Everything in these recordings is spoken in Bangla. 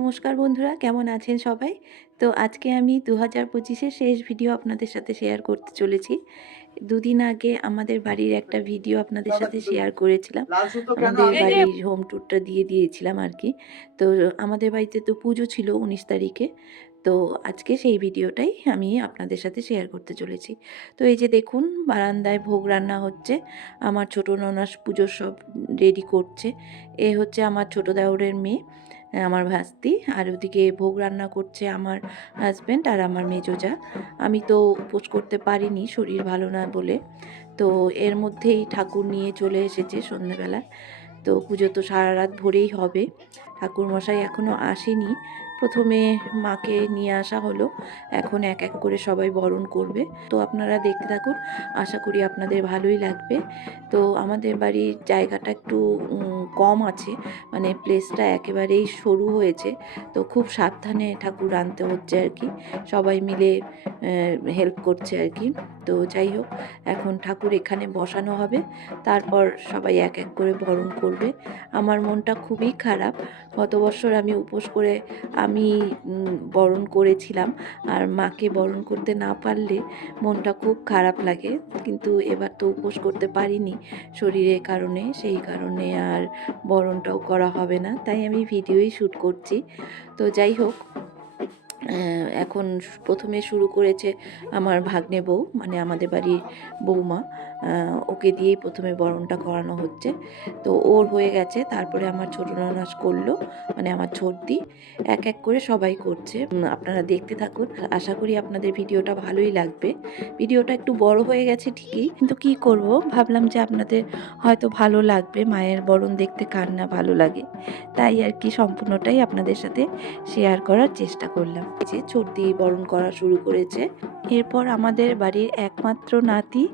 নমস্কার বন্ধুরা, কেমন আছেন সবাই? তো আজকে আমি ২০২৫-এর শেষ ভিডিও আপনাদের সাথে শেয়ার করতে চলেছি। দুদিন আগে আমাদের বাড়ির একটা ভিডিও আপনাদের সাথে শেয়ার করেছিলাম। আমাদের বাড়ির হোম ট্যুরটা দিয়ে দিয়েছিলাম আরকি। তো আমাদের বাড়িতে তো পুজো ছিল ১৯ তারিখে। তো আজকে সেই ভিডিওটাই আমি আপনাদের সাথে শেয়ার করতে চলেছি। তো এই যে দেখুন, বারান্দায় ভোগ রান্না হচ্ছে। আমার ছোট ননাস পুজোর সব রেডি করছে। এ হচ্ছে আমার ছোট দেওরের মেয়ে, আমার ভাস্তি। আর ওদিকে ভোগ রান্না করছে আমার হাজব্যান্ড আর আমার মেজো জা। আমি তো উপোস করতে পারিনি, শরীর ভালো না বলে। তো এর মধ্যেই ঠাকুর নিয়ে চলে এসেছে সন্ধ্যেবেলা। তো পুজো তো সারা রাত ভরেই হবে। ঠাকুরমশাই এখনও আসেনি। প্রথমে মাকে নিয়ে আসা হলো, এখন এক এক করে সবাই বরণ করবে। তো আপনারা দেখতে থাকুন, আশা করি আপনাদের ভালোই লাগবে। তো আমাদের বাড়ির জায়গাটা একটু কম আছে, মানে প্লেসটা একেবারেই সরু হয়েছে। তো খুব সাবধানে ঠাকুর আনতে হচ্ছে আর কি, সবাই মিলে হেল্প করছে আর কি। তো যাই হোক, এখন ঠাকুর এখানে বসানো হবে, তারপর সবাই এক এক করে বরণ করবে। আমার মনটা খুবই খারাপ। গত বছর আমি উপোস করে আমি বরণ করেছিলাম, আর মাকে বরণ করতে না পারলে মনটা খুব খারাপ লাগে। কিন্তু এবার তো উপোস করতে পারিনি শরীরের কারণে, সেই কারণে আর বরণটাও করা হবে না, তাই আমি ভিডিওই শ্যুট করছি। তো যাই হোক, এখন প্রথমে শুরু করেছে আমার ভাগ্নে বউ, মানে আমাদের বাড়ির বৌমা। ওকে দিয়েই প্রথমে বরণটা করানো হচ্ছে। তো ওর হয়ে গেছে, তারপরে আমার ছোট ননাস করলো, মানে আমার ছোটদি। এক এক করে সবাই করছে। আপনারা দেখতে থাকুন, আশা করি আপনাদের ভিডিওটা ভালোই লাগবে। ভিডিওটা একটু বড় হয়ে গেছে ঠিকই, কিন্তু কি করব, ভাবলাম যে আপনাদের হয়তো ভালো লাগবে। মায়ের বরণ দেখতে কার না ভালো লাগে, তাই আর কি সম্পূর্ণটাই আপনাদের সাথে শেয়ার করার চেষ্টা করলাম। এই যে ছোটদি বরণ করা শুরু করেছে। এরপর আমাদের বাড়ির একমাত্র নাতি,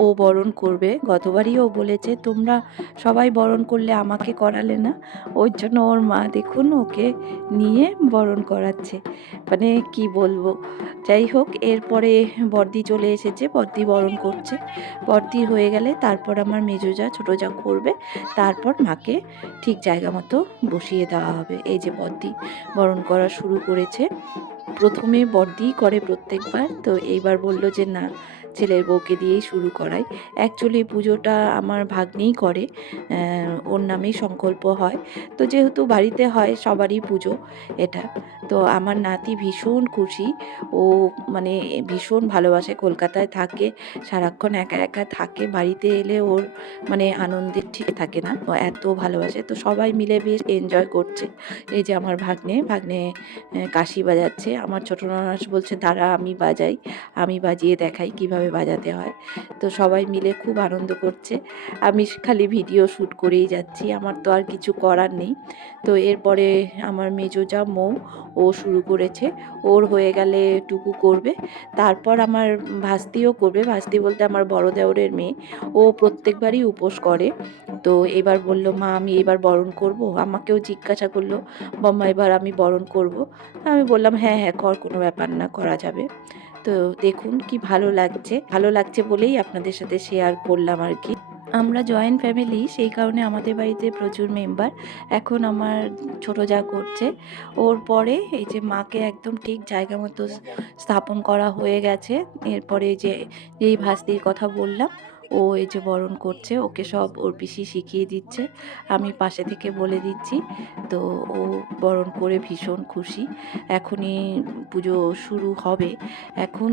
ও বরণ করবে। গতবারই ও বলেছে তোমরা সবাই বরণ করলে আমাকে করালে না, ওই জন্য ওর মা দেখুন ওকে নিয়ে বরণ করাচ্ছে। মানে কি বলবো। যাই হোক, এরপরে বর্দি চলে এসেছে, বর্দি বরণ করছে। বর্দি হয়ে গেলে তারপর আমার মেজো যা ছোটো যা করবে, তারপর মাকে ঠিক জায়গা মতো বসিয়ে দেওয়া হবে। এই যে বর্দি বরণ করা শুরু করেছে। প্রথমে বড়দিই করে প্রত্যেকবার, তো এইবার বলল যে না, ছেলের বউকে দিয়েই শুরু করাই। অ্যাকচুয়ালি পুজোটা আমার ভাগ্নেই করে, ওর নামেই সংকল্প হয়। তো যেহেতু বাড়িতে হয় সবারই পুজো এটা, তো আমার নাতি ভীষণ খুশি। ও মানে ভীষণ ভালোবাসে, কলকাতায় থাকে, সারাক্ষণ একা একা থাকে, বাড়িতে এলে ওর মানে আনন্দের ঠিক থাকে না, ও এত ভালোবাসে। তো সবাই মিলে বেশ এনজয় করছে। এই যে আমার ভাগ্নে ভাগ্নে কাশি বাজাচ্ছে। আমার ছোট ননাস বলছে দাঁড়া আমি বাজাই, আমি বাজিয়ে দেখাই কিভাবে বাজাতে হয়। তো সবাই মিলে খুব আনন্দ করছে। আমি খালি ভিডিও শ্যুট করেই যাচ্ছি, আমার তো আর কিছু করার নেই। তো এরপরে আমার মেজো যা মৌ, ও শুরু করেছে। ওর হয়ে গেলে টুকু করবে, তারপর আমার ভাস্তিও করবে। ভাস্তি বলতে আমার বড় দেওরের মেয়ে, ও প্রত্যেকবারই উপোস করে। তো এবার বলল মা আমি এবার বরণ করব, আমাকেও জিজ্ঞাসা করলো বম্মা এবার আমি বরণ করব। আমি বললাম হ্যাঁ হ্যাঁ কর, কোনো ব্যাপার না, করা যাবে। তো দেখুন কি ভালো লাগছে, ভালো লাগছে বলেই আপনাদের সাথে শেয়ার করলাম আর কি। আমরা জয়েন্ট ফ্যামিলি, সেই কারণে আমাদের বাড়িতে প্রচুর মেম্বার। এখন আমার ছোটো যা করছে, ওর পরে এই যে মাকে একদম ঠিক জায়গা মতো স্থাপন করা হয়ে গেছে। এরপরে যে যেই ভাস্তির কথা বললাম, ও এই যে বরণ করছে, ওকে সব ওর পিসি শিখিয়ে দিচ্ছে, আমি পাশে থেকে বলে দিচ্ছি। তো ও বরণ করে ভীষণ খুশি। এখনই পুজো শুরু হবে, এখন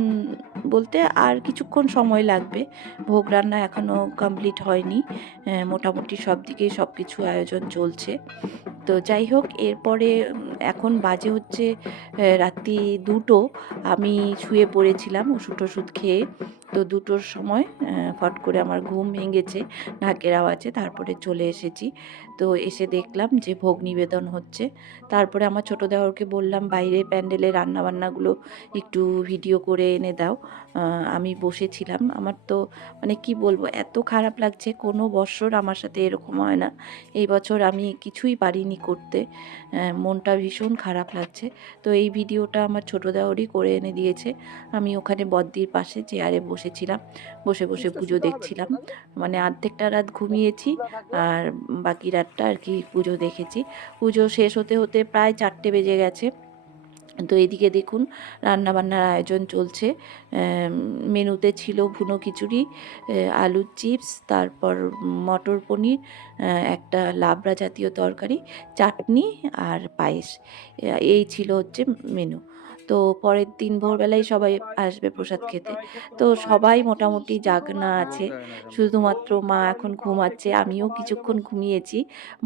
বলতে আর কিছুক্ষণ সময় লাগবে। ভোগ রান্না এখনও কমপ্লিট হয়নি, মোটামুটি সব দিকেই সব কিছু আয়োজন চলছে। তো যাই হোক, এরপরে এখন বাজে হচ্ছে রাত্রি 2টো। আমি শুয়ে পড়েছিলাম ওষুধ টষুধ খেয়ে। তো 2টোর সময় ফট করে আমার ঘুম ভেঙেছে ঢাকের আওয়াজে, তারপরে চলে এসেছি। তো এসে দেখলাম যে ভোগ নিবেদন হচ্ছে। তারপরে আমার ছোটো দেওরকে বললাম বাইরে প্যান্ডেলে রান্নাবান্নাগুলো একটু ভিডিও করে এনে দাও। আমি বসেছিলাম। আমার তো মানে কি বলবো, এত খারাপ লাগছে, কোনো বৎসর আমার সাথে এরকম হয় না। এই বছর আমি কিছুই পারিনি করতে, মনটা ভীষণ খারাপ লাগছে। তো এই ভিডিওটা আমার ছোটো দেওরই করে এনে দিয়েছে। আমি ওখানে বদ্দির পাশে চেয়ারে বসেছিলাম, বসে বসে পুজো দেখছিলাম। মানে অর্ধেকটা রাত ঘুমিয়েছি, আর বাকি রাতটা আর কি পুজো দেখেছি। পুজো শেষ হতে হতে প্রায় 4টে বেজে গেছে। তো এদিকে দেখুন রান্নাবান্নার আয়োজন চলছে। মেনুতে ছিল ভুনো খিচুড়ি, আলুর চিপস, তারপর মটর পনির, একটা লাবড়া জাতীয় তরকারি, চাটনি আর পায়েস। এই ছিল হচ্ছে মেনু। তো পরের দিন ভোরবেলায় সবাই আসবে প্রসাদ খেতে। তো সবাই মোটামুটি জাগনা আছে, শুধুমাত্র মা এখন ঘুমাচ্ছে। আমিও কিছুক্ষণ ঘুমিয়েছি,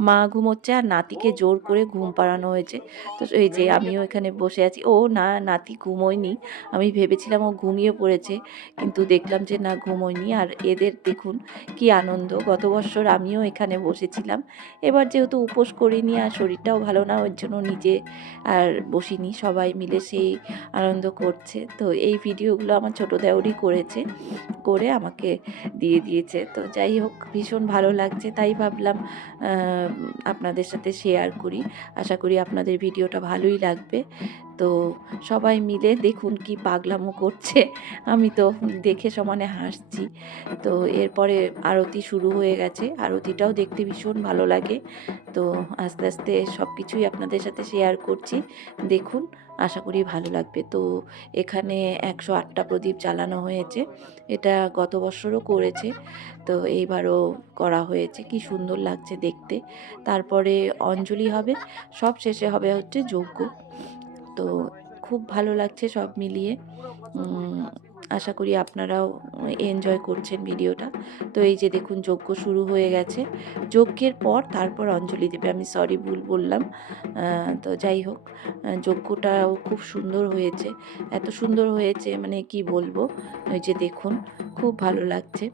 মা ঘুমোচ্ছে আর নাতিকে জোর করে ঘুম পাড়ানো হয়েছে। তো এই যে আমিও এখানে বসে আছি। ও না, নাতি ঘুমোয়নি। আমি ভেবেছিলাম ও ঘুমিয়ে পড়েছে, কিন্তু দেখলাম যে না, ঘুমোয়নি। আর এদের দেখুন কি আনন্দ। গত বৎসর আমিও এখানে বসেছিলাম, এবার যেহেতু উপোস করিনি আর শরীরটাও ভালো না, ওর জন্য নিজে আর বসিনি, সবাই মিলে সেই আনন্দ করছে। তো এই ভিডিওগুলো আমার ছোটো দেওরই করেছে, করে আমাকে দিয়ে দিয়েছে। তো যাই হোক, ভীষণ ভালো লাগছে, তাই ভাবলাম আপনাদের সাথে শেয়ার করি। আশা করি আপনাদের ভিডিওটা ভালোই লাগবে। তো সবাই মিলে দেখুন কি পাগলামো করছে, আমি তো দেখে সমানে হাসছি। তো এরপরে আরতি শুরু হয়ে গেছে, আরতিটাও দেখতে ভীষণ ভালো লাগে। তো আস্তে আস্তে সব কিছুই আপনাদের সাথে শেয়ার করছি, দেখুন, আশা করি ভালো লাগবে। তো এখানে 108টা প্রদীপ জ্বালানো হয়েছে, এটা গত বছরও করেছে, তো এইবারও করা হয়েছে। কি সুন্দর লাগছে দেখতে। তারপরে অঞ্জলি হবে, সব শেষে হবে হচ্ছে যজ্ঞ। তো খুব ভালো লাগছে সব মিলিয়ে। আশা করি আপনারাও এনজয় করছেন ভিডিওটা। তো এই যে দেখুন যজ্ঞ শুরু হয়ে গেছে, যজ্ঞের পর তারপর অঞ্জলি দেবে। আমি সরি, ভুল বললাম। তো যাই হোক, যজ্ঞটাও খুব সুন্দর হয়েছে, এত সুন্দর হয়েছে মানে কি বলবো। ওই যে দেখুন, খুব ভালো লাগছে।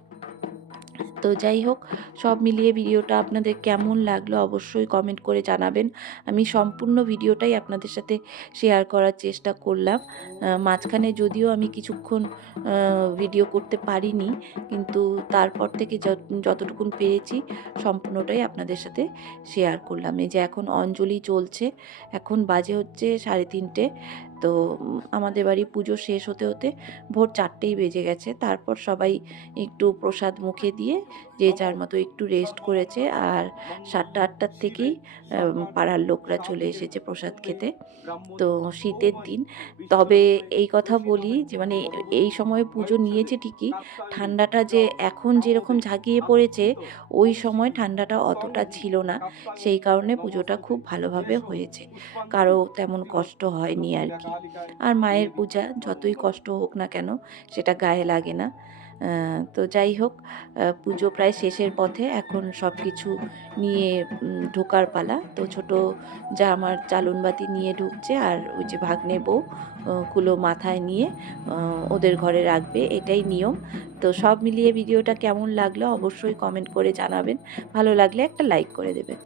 তো যাই হোক, সব মিলিয়ে ভিডিওটা আপনাদের কেমন লাগলো অবশ্যই কমেন্ট করে জানাবেন। আমি সম্পূর্ণ ভিডিওটাই আপনাদের সাথে শেয়ার করার চেষ্টা করলাম। মাঝখানে যদিও আমি কিছুক্ষণ ভিডিও করতে পারিনি, কিন্তু তারপর থেকে যতটুকুন পেরেছি সম্পূর্ণটাই আপনাদের সাথে শেয়ার করলাম। এই যে এখন অঞ্জলি চলছে, এখন বাজে হচ্ছে 3:30। তো আমাদের বাড়ি পুজো শেষ হতে হতে ভোর 4টেই বেজে গেছে। তারপর সবাই একটু প্রসাদ মুখে দিয়ে যে যার মতো একটু রেস্ট করেছে, আর 7টা-8টার থেকেই পাড়ার লোকরা চলে এসেছে প্রসাদ খেতে। তো শীতের দিন, তবে এই কথা বলি যে মানে এই সময়ে পুজো নিয়েছে ঠিকই, ঠান্ডাটা যে এখন যেরকম ঝাঁকিয়ে পড়েছে, ওই সময় ঠান্ডাটা অতটা ছিল না। সেই কারণে পুজোটা খুব ভালোভাবে হয়েছে, কারো তেমন কষ্ট হয়নি আর কি। আর মায়ের পূজা যতই কষ্ট হোক না কেন, সেটা গায়ে লাগে না। তো যাই হোক, পুজো প্রায় শেষের পথে, এখন সব কিছু নিয়ে ঢোকার পালা। তো ছোটো যা আমার চালনবাতি নিয়ে ঢুকছে, আর ওই যে ভাগ্নে বউ কুলো মাথায় নিয়ে ওদের ঘরে রাখবে, এটাই নিয়ম। তো সব মিলিয়ে ভিডিওটা কেমন লাগলো অবশ্যই কমেন্ট করে জানাবেন, ভালো লাগলে একটা লাইক করে দেবেন।